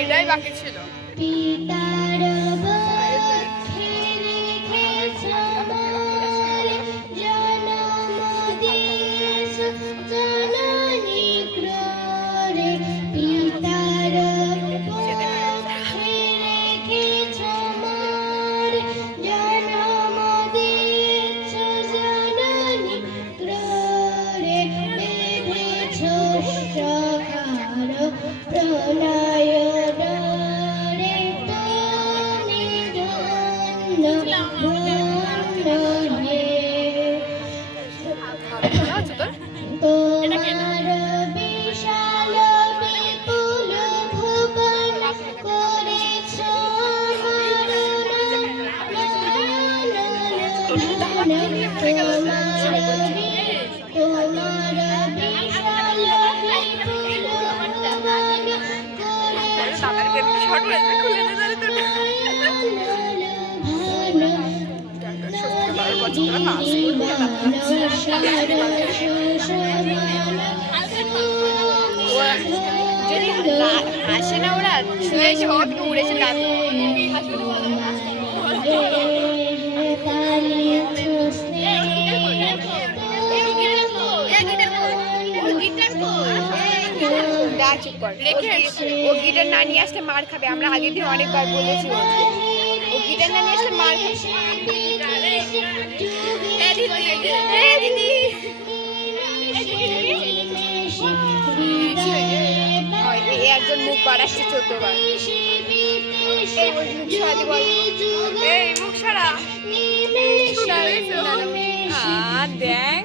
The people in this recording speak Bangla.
এটাই বাকি ছিল। যদি হাসে না ওরা শুয়ে এসে হওয়া থেকে উড়েছে ও গিটার না নিয়ে আসলে মার খাবে। আমরা আগের দিন অনেকবার বলেছি ও গিটার না নিয়ে আসলে মার একজন মুখ বাড়াচ্ছে 14 বার। মুখ সারা দেখ